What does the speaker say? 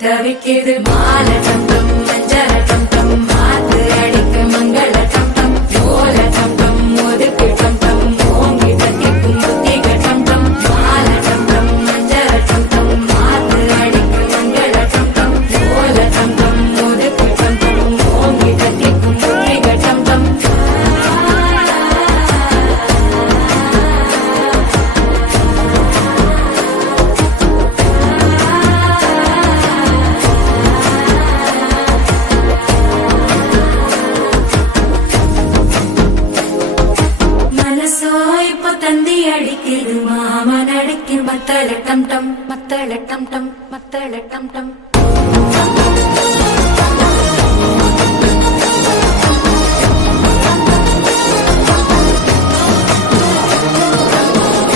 தவிக்குது மால டம் டம் மஞ்சள டம் டம் மாத்து அடிக்கு மங்கள டம் டம் ஓல டம் டம் ஒதுக்கு டம் டம் ஓங்கி தட்டிக்கும் முத்திக டம் டம் மால டம் டம் மஞ்சள டம் டம் மாத்து அடிக்கு மங்கள டம் டம் ஓல டம் டம் ஒதுக்கு டம் டம் ஓங்கி தட்டிக்கும் முத்திக டம் டம் இப்போ தந்தி அடிக்குது மாமன் அடிக்கு மத்தள டம் டம் மத்தள டம் டம் மத்தள டம் டம்